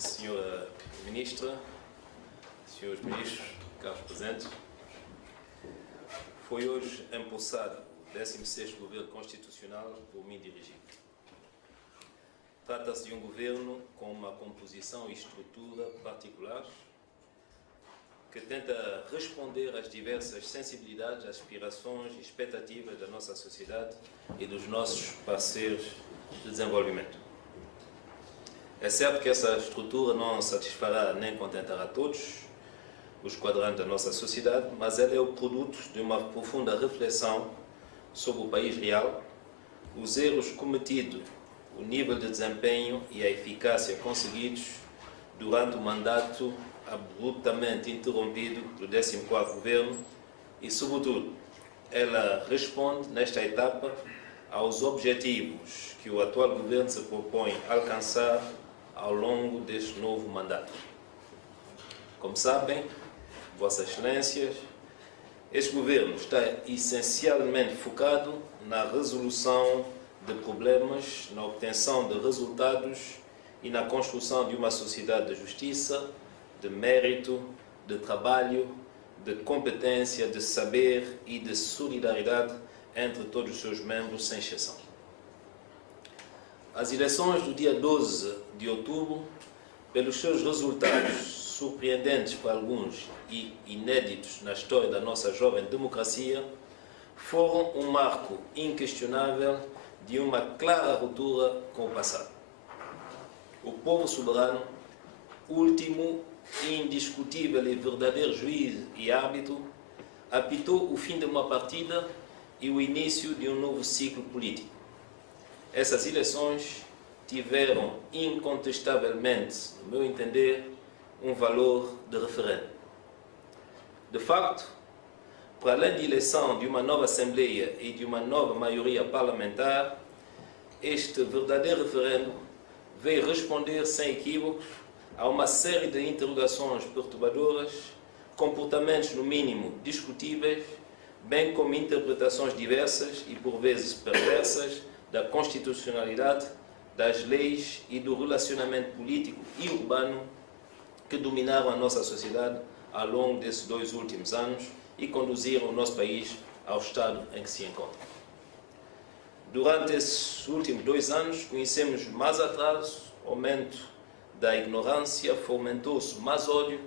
Senhora Ministra, Senhores Ministros, caros presentes, foi hoje empossado o 16º Governo Constitucional por mim dirigido. Trata-se de um governo com uma composição e estrutura particulares que tenta responder às diversas sensibilidades, aspirações e expectativas da nossa sociedade e dos nossos parceiros de desenvolvimento. É certo que essa estrutura não satisfará nem contentará todos os quadrantes da nossa sociedade, mas ela é o produto de uma profunda reflexão sobre o país real, os erros cometidos, o nível de desempenho e a eficácia conseguidos durante o mandato abruptamente interrompido do 14º Governo e, sobretudo, ela responde, nesta etapa, aos objetivos que o atual Governo se propõe alcançar ao longo deste novo mandato. Como sabem, Vossas Excelências, este Governo está essencialmente focado na resolução de problemas, na obtenção de resultados e na construção de uma sociedade de justiça, de mérito, de trabalho, de competência, de saber e de solidariedade entre todos os seus membros, sem exceção. As eleições do dia 12 de outubro, pelos seus resultados surpreendentes para alguns e inéditos na história da nossa jovem democracia, foram um marco inquestionável de uma clara ruptura com o passado. O povo soberano, último, indiscutível e verdadeiro juiz e árbitro, apitou o fim de uma partida e o início de um novo ciclo político. Essas eleições tiveram incontestavelmente, no meu entender, um valor de referendo. De facto, para além da eleição de uma nova Assembleia e de uma nova maioria parlamentar, este verdadeiro referendo veio responder sem equívocos a uma série de interrogações perturbadoras, comportamentos no mínimo discutíveis, bem como interpretações diversas e por vezes perversas da constitucionalidade, das leis e do relacionamento político e urbano que dominaram a nossa sociedade ao longo desses 2 últimos anos e conduziram o nosso país ao estado em que se encontra. Durante esses últimos 2 anos, conhecemos mais atraso, aumento da ignorância, fomentou-se mais ódio,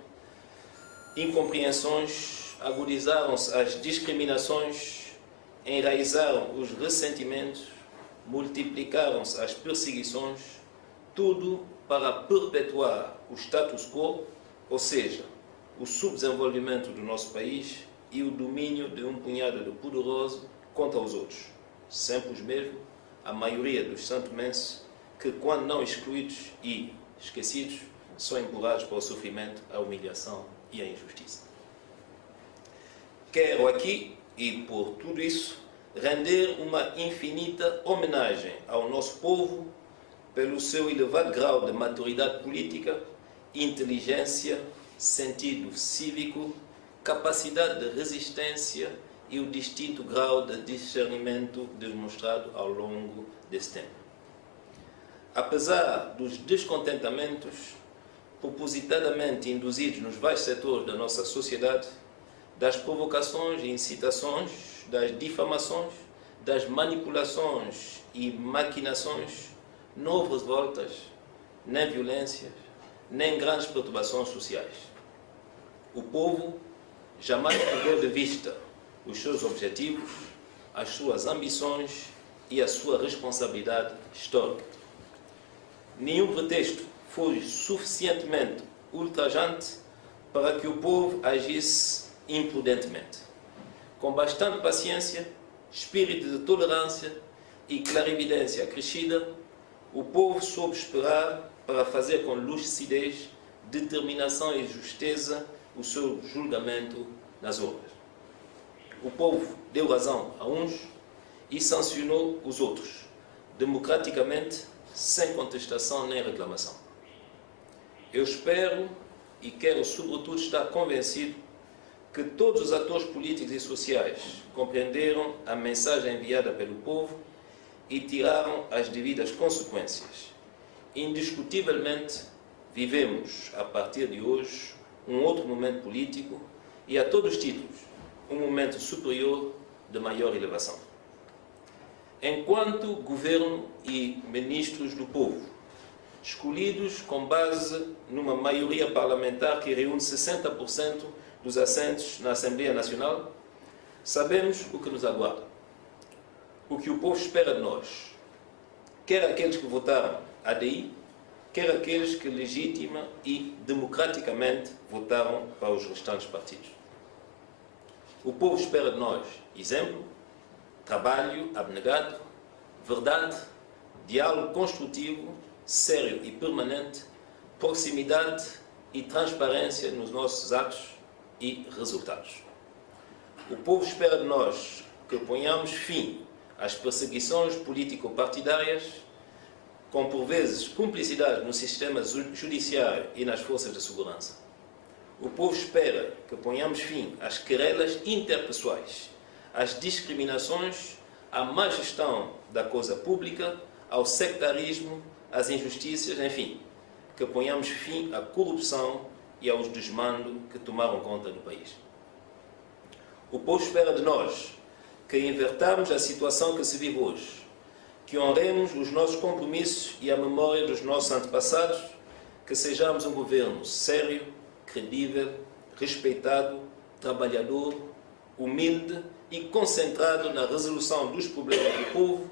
incompreensões, agudizaram-se as discriminações, enraizaram os ressentimentos, multiplicaram-se as perseguições, tudo para perpetuar o status quo, ou seja, o subdesenvolvimento do nosso país e o domínio de um punhado de poderosos contra os outros, sempre os mesmos, a maioria dos santomenses, que, quando não excluídos e esquecidos, são empurrados para o sofrimento, a humilhação e a injustiça. Quero aqui, e por tudo isso, render uma infinita homenagem ao nosso povo pelo seu elevado grau de maturidade política, inteligência, sentido cívico, capacidade de resistência e o distinto grau de discernimento demonstrado ao longo desse tempo. Apesar dos descontentamentos propositadamente induzidos nos vários setores da nossa sociedade, das provocações e incitações, das difamações, das manipulações e maquinações, não houve revoltas, nem violências, nem grandes perturbações sociais. O povo jamais perdeu de vista os seus objetivos, as suas ambições e a sua responsabilidade histórica. Nenhum pretexto foi suficientemente ultrajante para que o povo agisse imprudentemente. Com bastante paciência, espírito de tolerância e clarividência acrescida, o povo soube esperar para fazer com lucidez, determinação e justeza o seu julgamento nas obras. O povo deu razão a uns e sancionou os outros, democraticamente, sem contestação nem reclamação. Eu espero e quero, sobretudo, estar convencido que todos os atores políticos e sociais compreenderam a mensagem enviada pelo povo e tiraram as devidas consequências. Indiscutivelmente, vivemos, a partir de hoje, um outro momento político e, a todos os títulos, um momento superior de maior elevação. Enquanto governo e ministros do povo, escolhidos com base numa maioria parlamentar que reúne 60% dos assentos na Assembleia Nacional, sabemos o que nos aguarda, o que o povo espera de nós, quer aqueles que votaram ADI, quer aqueles que legítima e democraticamente votaram para os restantes partidos. O povo espera de nós exemplo, trabalho abnegado, verdade, diálogo construtivo, sério e permanente, proximidade e transparência nos nossos atos e resultados. O povo espera de nós que ponhamos fim às perseguições político-partidárias, com por vezes cumplicidade no sistema judiciário e nas forças de segurança. O povo espera que ponhamos fim às querelas interpessoais, às discriminações, à má gestão da coisa pública, ao sectarismo, às injustiças, enfim, que ponhamos fim à corrupção e aos desmandos que tomaram conta do país. O povo espera de nós que invertamos a situação que se vive hoje, que honremos os nossos compromissos e a memória dos nossos antepassados, que sejamos um governo sério, credível, respeitado, trabalhador, humilde e concentrado na resolução dos problemas do povo,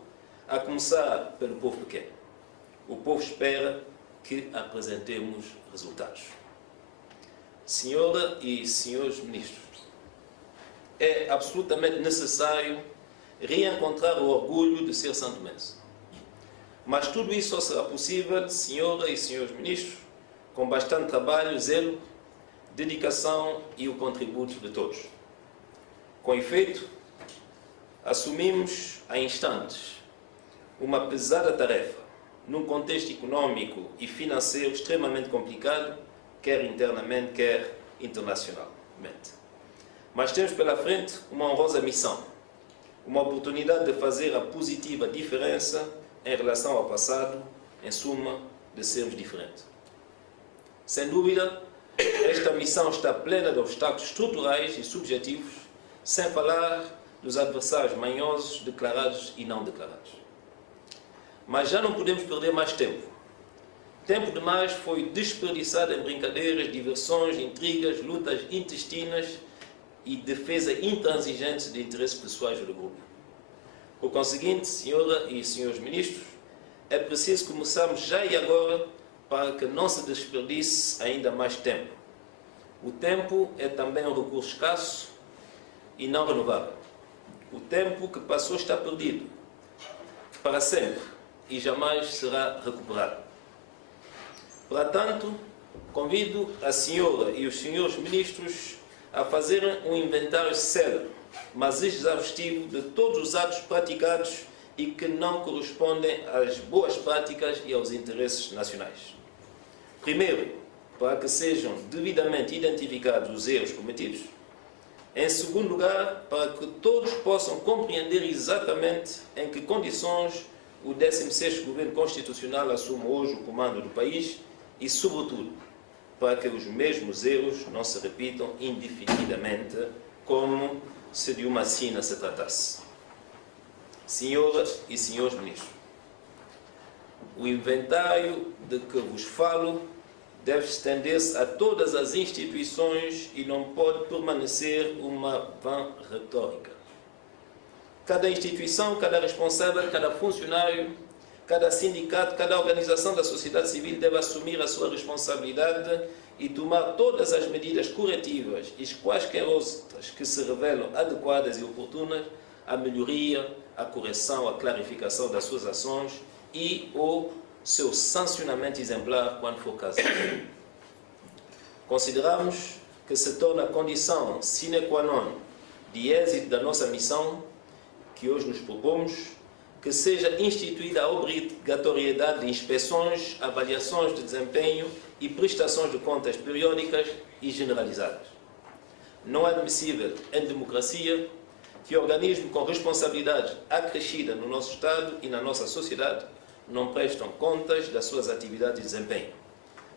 a começar pelo povo pequeno. O povo espera que apresentemos resultados. Senhora e senhores ministros, é absolutamente necessário reencontrar o orgulho de ser santomense. Mas tudo isso só será possível, senhora e senhores ministros, com bastante trabalho, zelo, dedicação e o contributo de todos. Com efeito, assumimos há instantes uma pesada tarefa, num contexto econômico e financeiro extremamente complicado, quer internamente, quer internacionalmente. Mas temos pela frente uma honrosa missão, uma oportunidade de fazer a positiva diferença em relação ao passado, em suma, de sermos diferentes. Sem dúvida, esta missão está plena de obstáculos estruturais e subjetivos, sem falar dos adversários manhosos, declarados e não declarados. Mas já não podemos perder mais tempo. Tempo demais foi desperdiçado em brincadeiras, diversões, intrigas, lutas intestinas e defesa intransigente de interesses pessoais do grupo. Por conseguinte, senhora e senhores ministros, é preciso começarmos já e agora para que não se desperdice ainda mais tempo. O tempo é também um recurso escasso e não renovável. O tempo que passou está perdido para sempre e jamais será recuperado. Para tanto, convido a senhora e os senhores ministros a fazerem um inventário célere, mas exaustivo de todos os atos praticados e que não correspondem às boas práticas e aos interesses nacionais. Primeiro, para que sejam devidamente identificados os erros cometidos. Em segundo lugar, para que todos possam compreender exatamente em que condições o 16º Governo Constitucional assume hoje o comando do país e, sobretudo, para que os mesmos erros não se repitam indefinidamente, como se de uma sina se tratasse. Senhoras e senhores ministros, o inventário de que vos falo deve estender-se a todas as instituições e não pode permanecer uma vã retórica. Cada instituição, cada responsável, cada funcionário, cada sindicato, cada organização da sociedade civil deve assumir a sua responsabilidade e tomar todas as medidas corretivas e quaisquer outras que se revelam adequadas e oportunas à melhoria, à correção, à clarificação das suas ações e o seu sancionamento exemplar quando for caso. Consideramos que se torna condição sine qua non de êxito da nossa missão que hoje nos propomos, que seja instituída a obrigatoriedade de inspeções, avaliações de desempenho e prestações de contas periódicas e generalizadas. Não é admissível em democracia que organismos com responsabilidade acrescida no nosso Estado e na nossa sociedade não prestam contas das suas atividades de desempenho.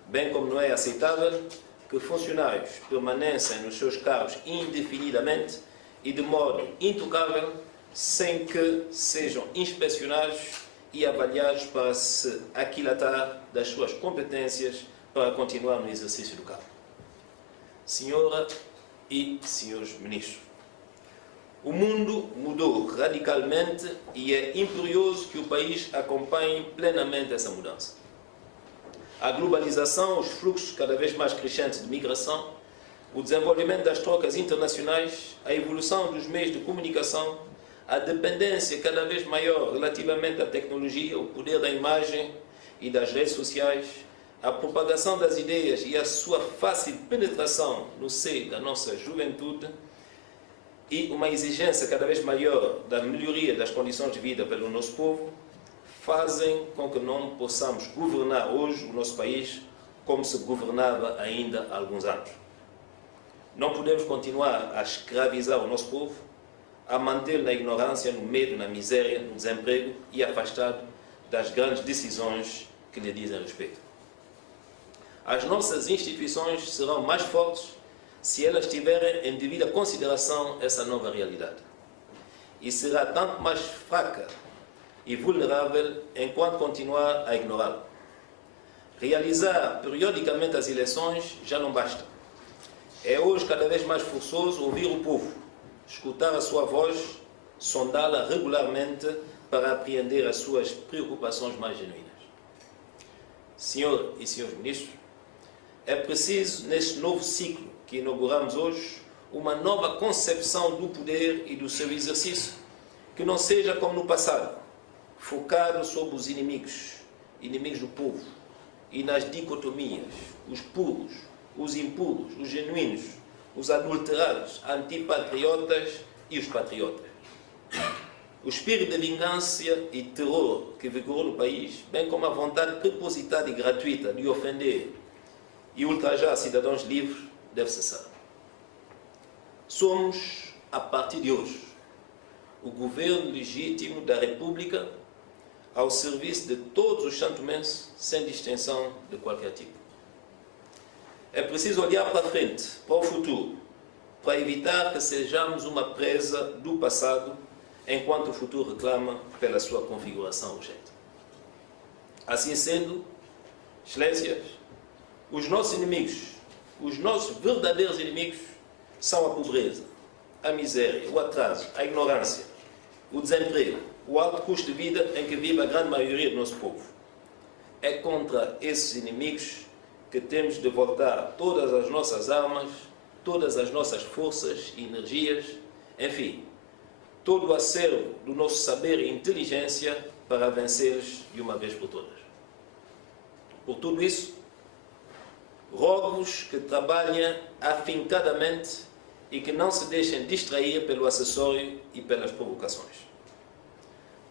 bem como não é aceitável que funcionários permaneçam nos seus cargos indefinidamente e de modo intocável, sem que sejam inspecionados e avaliados para se aquilatar das suas competências para continuar no exercício do cargo. Senhora e senhores ministros, o mundo mudou radicalmente e é imperioso que o país acompanhe plenamente essa mudança. A globalização, os fluxos cada vez mais crescentes de migração, o desenvolvimento das trocas internacionais, a evolução dos meios de comunicação, a dependência cada vez maior relativamente à tecnologia, o poder da imagem e das redes sociais, a propagação das ideias e a sua fácil penetração no seio da nossa juventude e uma exigência cada vez maior da melhoria das condições de vida pelo nosso povo, fazem com que não possamos governar hoje o nosso país como se governava ainda há alguns anos. Não podemos continuar a escravizar o nosso povo, a mantê-lo na ignorância, no medo, na miséria, no desemprego e afastado das grandes decisões que lhe dizem respeito. As nossas instituições serão mais fortes se elas tiverem em devida consideração essa nova realidade. E será tanto mais fraca e vulnerável enquanto continuar a ignorá-la. Realizar periodicamente as eleições já não basta. É hoje cada vez mais forçoso ouvir o povo, escutar a sua voz, sondá-la regularmente para apreender as suas preocupações mais genuínas. Senhor e senhores ministros, é preciso, neste novo ciclo que inauguramos hoje, uma nova concepção do poder e do seu exercício, que não seja como no passado, focado sobre os inimigos do povo, e nas dicotomias, os puros, os impuros, os genuínos, os adulterados, antipatriotas e os patriotas. O espírito de vingança e terror que vigorou no país, bem como a vontade propositada e gratuita de ofender e ultrajar cidadãos livres, deve cessar. Somos, a partir de hoje, o governo legítimo da República ao serviço de todos os santomenses, sem distinção de qualquer tipo. É preciso olhar para frente, para o futuro, para evitar que sejamos uma presa do passado, enquanto o futuro reclama pela sua configuração urgente. Assim sendo, excelências, os nossos inimigos, os nossos verdadeiros inimigos, são a pobreza, a miséria, o atraso, a ignorância, o desemprego, o alto custo de vida em que vive a grande maioria do nosso povo. É contra esses inimigos que temos de voltar todas as nossas armas, todas as nossas forças e energias, enfim, todo o acervo do nosso saber e inteligência para vencê-los de uma vez por todas. Por tudo isso, rogo-vos que trabalhem afincadamente e que não se deixem distrair pelo acessório e pelas provocações.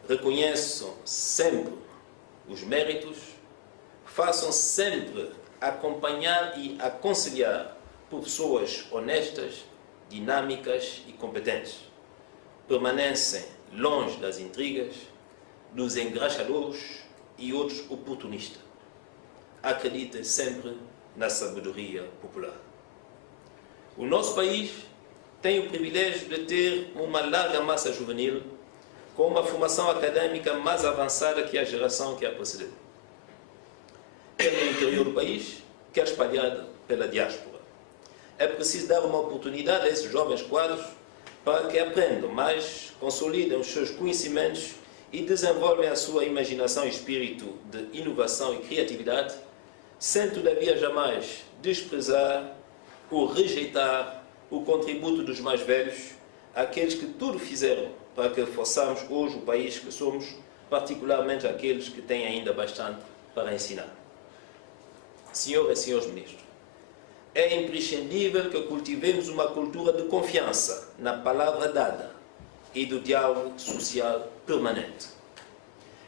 Reconheçam sempre os méritos, façam sempre acompanhar e aconselhar por pessoas honestas, dinâmicas e competentes. Permanecem longe das intrigas, dos engraxadores e outros oportunistas. Acreditem sempre na sabedoria popular. O nosso país tem o privilégio de ter uma larga massa juvenil com uma formação acadêmica mais avançada que a geração que a precedeu. Quer no interior do país, quer espalhada pela diáspora. É preciso dar uma oportunidade a esses jovens quadros para que aprendam mais, consolidem os seus conhecimentos e desenvolvem a sua imaginação e espírito de inovação e criatividade, sem todavia jamais desprezar ou rejeitar o contributo dos mais velhos, aqueles que tudo fizeram para que façamos hoje o país que somos, particularmente aqueles que têm ainda bastante para ensinar. Senhoras e senhores ministros, é imprescindível que cultivemos uma cultura de confiança na palavra dada e do diálogo social permanente.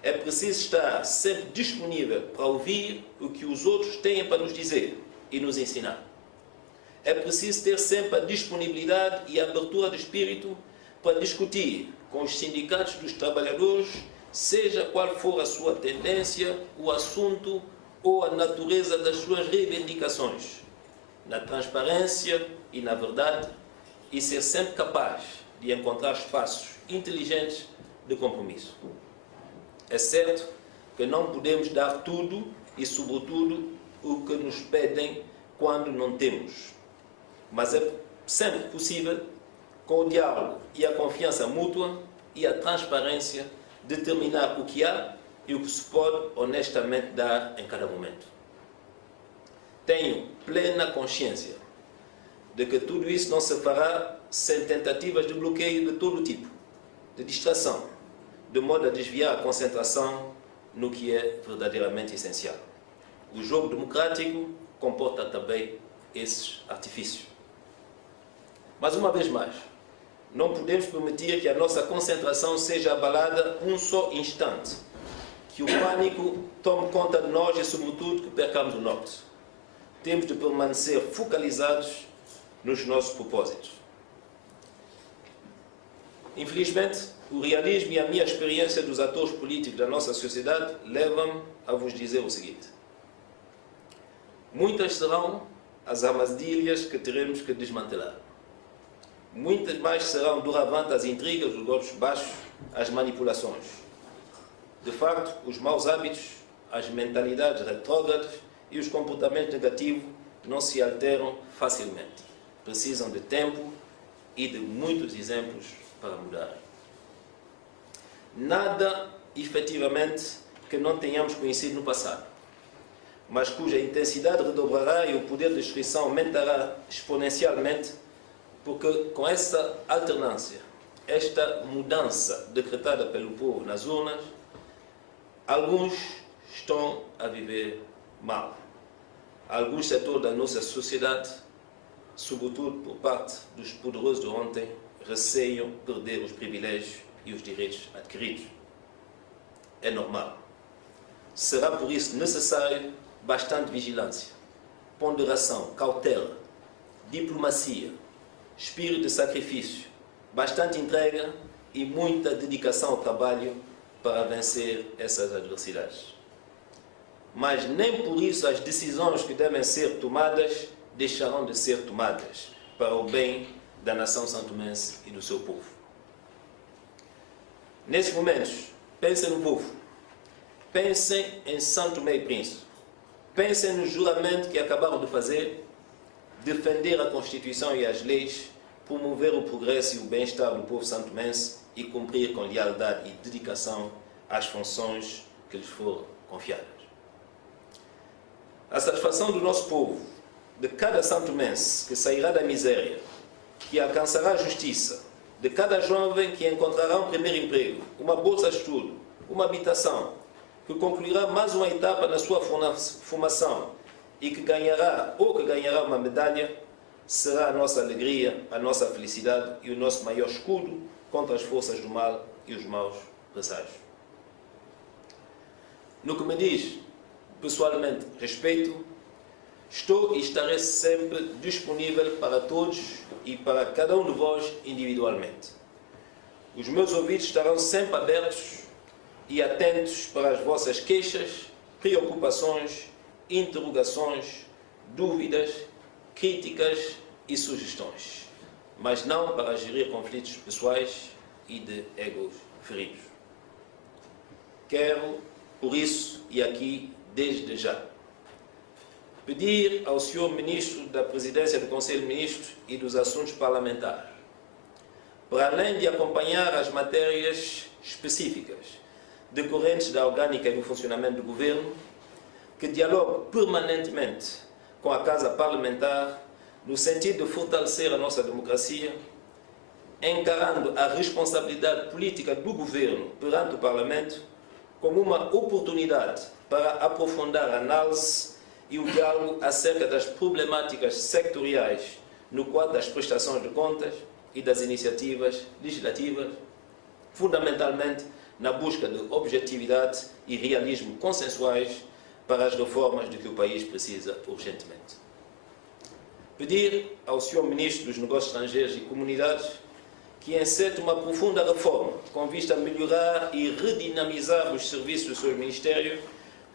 É preciso estar sempre disponível para ouvir o que os outros têm para nos dizer e nos ensinar. É preciso ter sempre a disponibilidade e a abertura de espírito para discutir com os sindicatos dos trabalhadores, seja qual for a sua tendência, o assunto ou a natureza das suas reivindicações, na transparência e na verdade, e ser sempre capaz de encontrar espaços inteligentes de compromisso. É certo que não podemos dar tudo e, sobretudo, o que nos pedem quando não temos. Mas é sempre possível, com o diálogo e a confiança mútua e a transparência, determinar o que há e o que se pode honestamente dar em cada momento. Tenho plena consciência de que tudo isso não se fará sem tentativas de bloqueio de todo tipo, de distração, de modo a desviar a concentração no que é verdadeiramente essencial. O jogo democrático comporta também esses artifícios. Mas, uma vez mais, não podemos permitir que a nossa concentração seja abalada um só instante, que o pânico tome conta de nós e, sobretudo, que percamos o norte. Temos de permanecer focalizados nos nossos propósitos. Infelizmente, o realismo e a minha experiência dos atores políticos da nossa sociedade levam-me a vos dizer o seguinte: muitas serão as armadilhas que teremos que desmantelar. Muitas mais serão doravante as intrigas, os golpes baixos, as manipulações. De facto, os maus hábitos, as mentalidades retrógradas e os comportamentos negativos não se alteram facilmente. Precisam de tempo e de muitos exemplos para mudarem. Nada, efetivamente, que não tenhamos conhecido no passado, mas cuja intensidade redobrará e o poder de destruição aumentará exponencialmente, porque com essa alternância, esta mudança decretada pelo povo nas urnas, alguns estão a viver mal. Alguns setores da nossa sociedade, sobretudo por parte dos poderosos de ontem, receiam perder os privilégios e os direitos adquiridos. É normal. Será por isso necessário bastante vigilância, ponderação, cautela, diplomacia, espírito de sacrifício, bastante entrega e muita dedicação ao trabalho para vencer essas adversidades. Mas nem por isso as decisões que devem ser tomadas deixarão de ser tomadas para o bem da nação santomense e do seu povo. Nesses momentos, pensem no povo, pensem em São Tomé e Príncipe, pensem no juramento que acabaram de fazer, defender a Constituição e as leis, promover o progresso e o bem-estar do povo santomense e cumprir com lealdade e dedicação as funções que lhes foram confiadas. A satisfação do nosso povo, de cada santomense que sairá da miséria, que alcançará a justiça, de cada jovem que encontrará um primeiro emprego, uma bolsa de estudo, uma habitação, que concluirá mais uma etapa na sua formação e que ganhará uma medalha, será a nossa alegria, a nossa felicidade e o nosso maior escudo contra as forças do mal e os maus presságios. No que me diz pessoalmente respeito, estou e estarei sempre disponível para todos e para cada um de vós individualmente. Os meus ouvidos estarão sempre abertos e atentos para as vossas queixas, preocupações, interrogações, dúvidas, críticas e sugestões, mas não para gerir conflitos pessoais e de egos feridos. Quero, por isso, e aqui desde já, pedir ao Sr. Ministro da Presidência do Conselho de Ministros e dos Assuntos Parlamentares, para além de acompanhar as matérias específicas decorrentes da orgânica e do funcionamento do Governo, que dialogue permanentemente com a Casa Parlamentar no sentido de fortalecer a nossa democracia, encarando a responsabilidade política do Governo perante o Parlamento como uma oportunidade para aprofundar a análise e o diálogo acerca das problemáticas sectoriais no quadro das prestações de contas e das iniciativas legislativas, fundamentalmente na busca de objetividade e realismo consensuais para as reformas de que o país precisa urgentemente. Pedir ao Sr. Ministro dos Negócios Estrangeiros e Comunidades que encete uma profunda reforma com vista a melhorar e redinamizar os serviços do seu Ministério,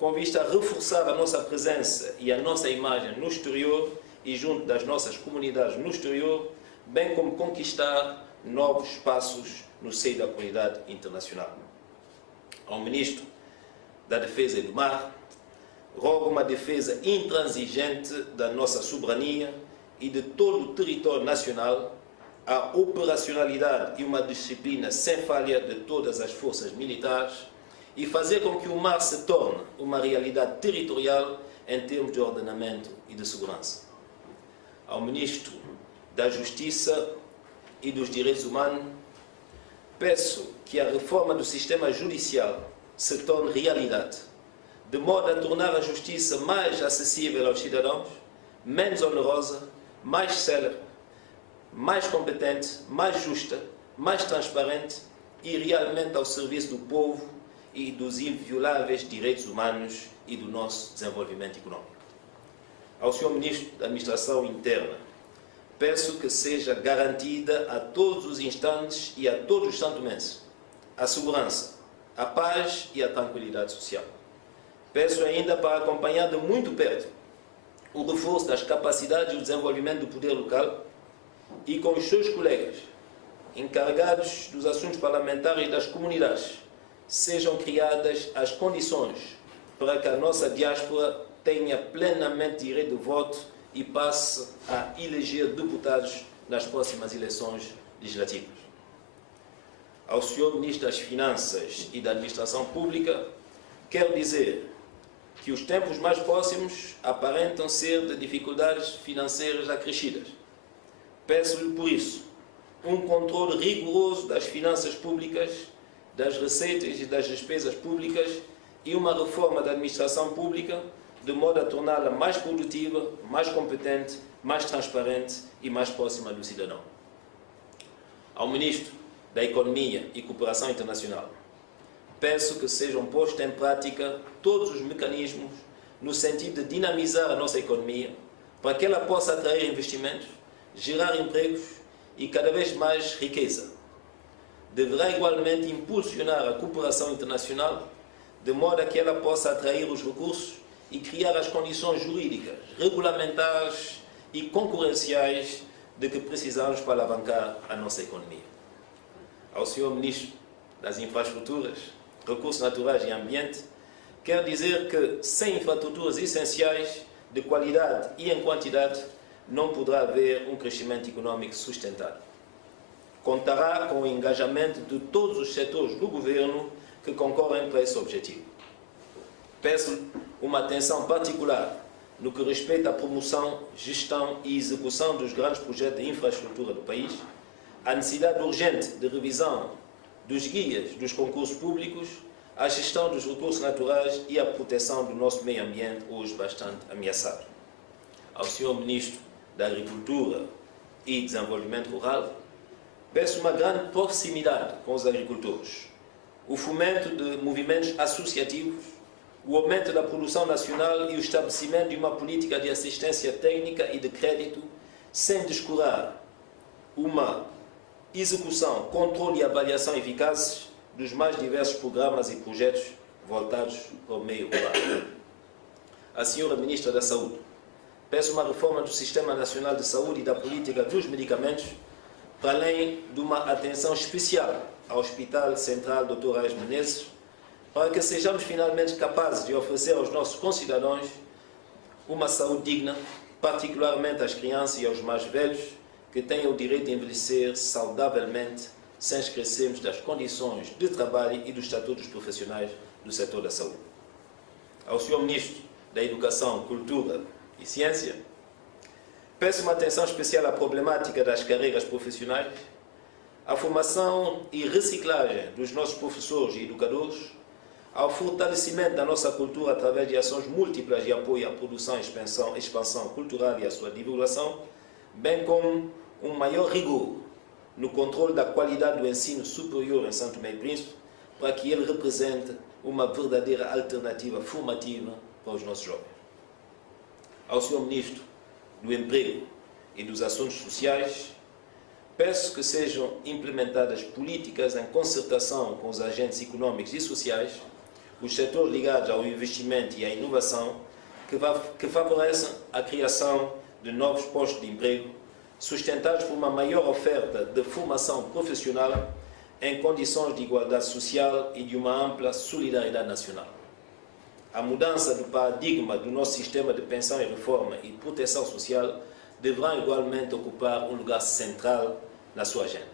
com vista a reforçar a nossa presença e a nossa imagem no exterior e junto das nossas comunidades no exterior, bem como conquistar novos espaços no seio da comunidade internacional. Ao Ministro da Defesa e do Mar, rogo uma defesa intransigente da nossa soberania e de todo o território nacional, a operacionalidade e uma disciplina sem falha de todas as forças militares e fazer com que o mar se torne uma realidade territorial em termos de ordenamento e de segurança. Ao Ministro da Justiça e dos Direitos Humanos, peço que a reforma do sistema judicial se torne realidade, de modo a tornar a justiça mais acessível aos cidadãos, menos onerosa, mais célere, mais competente, mais justa, mais transparente e realmente ao serviço do povo e dos invioláveis direitos humanos e do nosso desenvolvimento econômico. Ao Sr. Ministro da Administração Interna, peço que seja garantida a todos os instantes e a todos os santomenses a segurança, a paz e a tranquilidade social. Peço ainda para acompanhar de muito perto o reforço das capacidades e o desenvolvimento do poder local e com os seus colegas encarregados dos assuntos parlamentares das comunidades sejam criadas as condições para que a nossa diáspora tenha plenamente direito de voto e passe a eleger deputados nas próximas eleições legislativas. Ao Sr. Ministro das Finanças e da Administração Pública, quero dizer que os tempos mais próximos aparentam ser de dificuldades financeiras acrescidas. Peço-lhe, por isso, um controle rigoroso das finanças públicas, das receitas e das despesas públicas e uma reforma da administração pública de modo a torná-la mais produtiva, mais competente, mais transparente e mais próxima do cidadão. Ao Ministro da Economia e Cooperação Internacional, peço que sejam postos em prática todos os mecanismos no sentido de dinamizar a nossa economia para que ela possa atrair investimentos, gerar empregos e cada vez mais riqueza. Deverá igualmente impulsionar a cooperação internacional de modo a que ela possa atrair os recursos e criar as condições jurídicas, regulamentares e concorrenciais de que precisamos para alavancar a nossa economia. Ao Sr. Ministro das Infraestruturas, Recursos Naturais e Ambiente, quero dizer que sem infraestruturas essenciais, de qualidade e em quantidade, não poderá haver um crescimento econômico sustentável. Contará com o engajamento de todos os setores do governo que concorrem para esse objetivo. Peço uma atenção particular no que respeita à promoção, gestão e execução dos grandes projetos de infraestrutura do país, a necessidade urgente de revisão dos guias dos concursos públicos, a gestão dos recursos naturais e a proteção do nosso meio ambiente, hoje bastante ameaçado. Ao Sr. Ministro da Agricultura e Desenvolvimento Rural, peço uma grande proximidade com os agricultores, o fomento de movimentos associativos, o aumento da produção nacional e o estabelecimento de uma política de assistência técnica e de crédito, sem descurar uma execução, controle e avaliação eficazes dos mais diversos programas e projetos voltados para o meio rural. A Sra. Ministra da Saúde, peço uma reforma do Sistema Nacional de Saúde e da política dos medicamentos, para além de uma atenção especial ao Hospital Central Dr. Aires Menezes, para que sejamos finalmente capazes de oferecer aos nossos concidadãos uma saúde digna, particularmente às crianças e aos mais velhos, que tenham o direito de envelhecer saudavelmente, sem esquecermos das condições de trabalho e do estatuto dos profissionais do setor da saúde. Ao Sr. Ministro da Educação, Cultura e Ciência, peço uma atenção especial à problemática das carreiras profissionais, à formação e reciclagem dos nossos professores e educadores, ao fortalecimento da nossa cultura através de ações múltiplas de apoio à produção e expansão cultural e à sua divulgação, bem como um maior rigor no controle da qualidade do ensino superior em São Tomé e Príncipe, para que ele represente uma verdadeira alternativa formativa para os nossos jovens. Ao Sr. Ministro do Emprego e dos Assuntos Sociais, peço que sejam implementadas políticas em concertação com os agentes econômicos e sociais, os setores ligados ao investimento e à inovação, que favorecem a criação de novos postos de emprego, sustentados por uma maior oferta de formação profissional em condições de igualdade social e de uma ampla solidariedade nacional. A mudança do paradigma do nosso sistema de pensão e reforma e proteção social deverá igualmente ocupar um lugar central na sua agenda.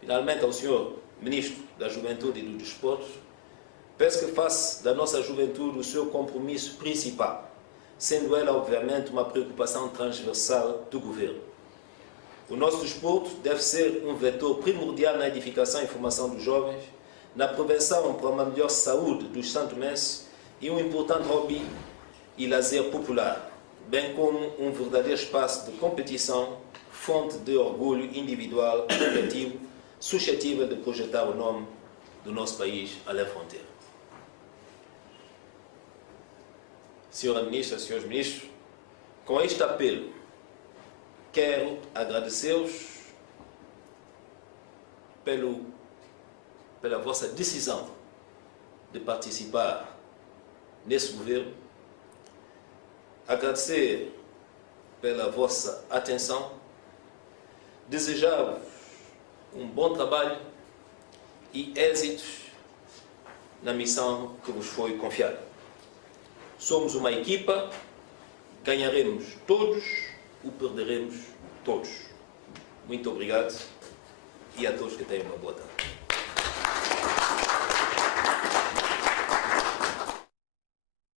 Finalmente, ao Sr. Ministro da Juventude e do Desporto, peço que faça da nossa juventude o seu compromisso principal, sendo ela, obviamente, uma preocupação transversal do Governo. O nosso desporto deve ser um vetor primordial na edificação e formação dos jovens, na prevenção para uma melhor saúde dos santomenses e um importante hobby e lazer popular, bem como um verdadeiro espaço de competição, fonte de orgulho individual e coletivo, suscetível de projetar o nome do nosso país além da fronteira. Senhora Ministra, Senhores Ministros, com este apelo, quero agradecer-vos pela vossa decisão de participar nesse governo, agradecer pela vossa atenção, desejar-vos um bom trabalho e êxitos na missão que vos foi confiada. Somos uma equipa, ganharemos todos ou perderemos todos. Muito obrigado e a todos que tenham uma boa tarde.